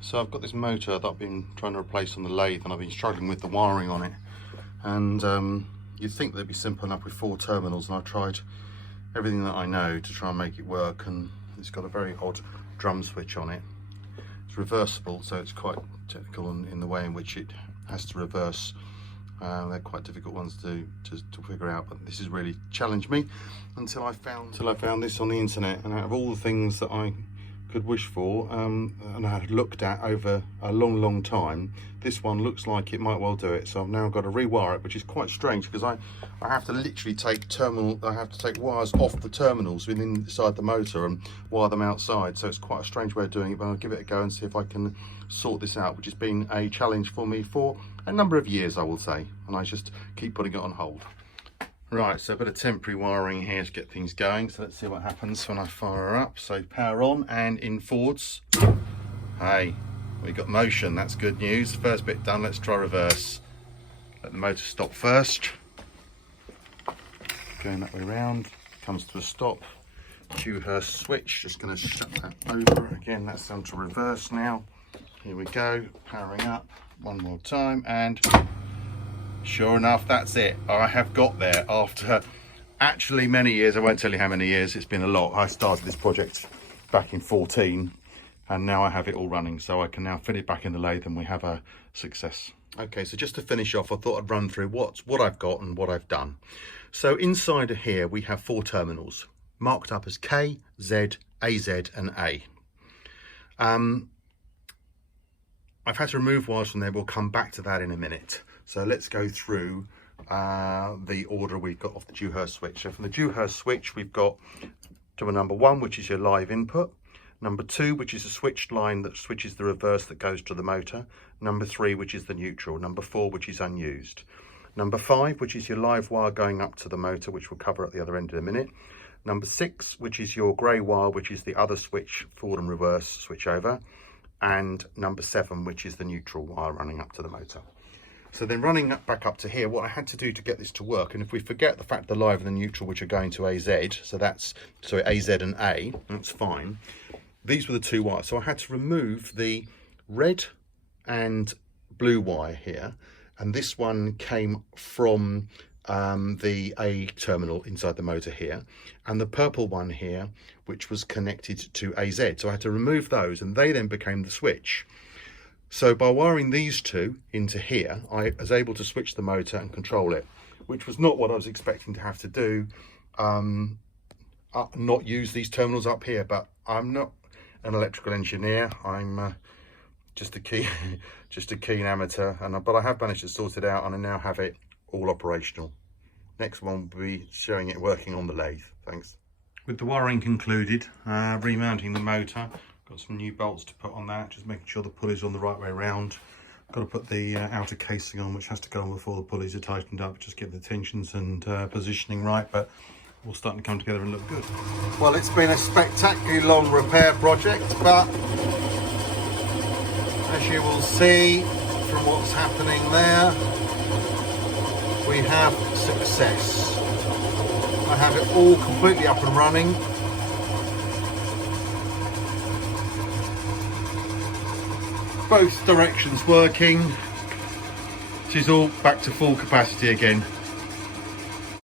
So I've got this motor that I've been trying to replace on the lathe, and I've been struggling with the wiring on it. And you'd think that'd be simple enough with 4 terminals, and I've tried everything that I know to try and make it work, and it's got a very odd drum switch on it. It's reversible, so it's quite technical in the way in which it has to reverse. They're quite difficult ones to figure out, but this has really challenged me until I found this on the internet. And out of all the things that I could wish for, and I had looked at over a long time, this one looks like it might well do it. So I've now got to rewire it, which is quite strange because I have to literally take wires off the terminals inside the motor and wire them outside. So it's quite a strange way of doing it, but I'll give it a go and see if I can sort this out, which has been a challenge for me for a number of years, I will say, and I just keep putting it on hold. Right, so a bit of temporary wiring here to get things going. So let's see what happens when I fire her up. So power on and in forwards. Hey, we got motion, that's good news. First bit done, let's try reverse. Let the motor stop first. Going that way round, comes to a stop. Cue her switch, just gonna shut that over. Again, that's down to reverse now. Here we go, powering up one more time, and sure enough, that's it. I have got there after actually many years. I won't tell you how many years, it's been a lot. I started this project back in 14, and now I have it all running, so I can now fit it back in the lathe and we have a success. Okay, so just to finish off, I thought I'd run through what I've got and what I've done. So inside of here we have 4 terminals marked up as K, Z, AZ and A. I've had to remove wires from there. We'll come back to that in a minute. So let's go through the order we've got off the Dewhurst switch. So from the Dewhurst switch, we've got terminal number 1, which is your live input. Number 2, which is a switched line that switches the reverse that goes to the motor. Number 3, which is the neutral. Number 4, which is unused. Number 5, which is your live wire going up to the motor, which we'll cover at the other end in a minute. Number 6, which is your grey wire, which is the other switch, forward and reverse switch over. And number 7, which is the neutral wire running up to the motor. So then running back up to here, what I had to do to get this to work, and if we forget the fact the live and the neutral, which are going to AZ, so that's, sorry, AZ and A, that's fine. These were the 2 wires. So I had to remove the red and blue wire here, and this one came from the A terminal inside the motor here, and the purple one here, which was connected to AZ. So I had to remove those, and they then became the switch. So by wiring these 2 into here, I was able to switch the motor and control it, which was not what I was expecting to have to do. Not use these terminals up here, but I'm not an electrical engineer. I'm just a keen amateur, but I have managed to sort it out, and I now have it all operational. Next one will be showing it working on the lathe. Thanks. With the wiring concluded, remounting the motor, got some new bolts to put on that, just making sure the pulley's on the right way around. Got to put the outer casing on, which has to go on before the pulleys are tightened up, just get the tensions and positioning right, but all starting to come together and look good. Well, it's been a spectacularly long repair project, but as you will see from what's happening there, we have success. I have it all completely up and running. Both directions working. She's all back to full capacity again.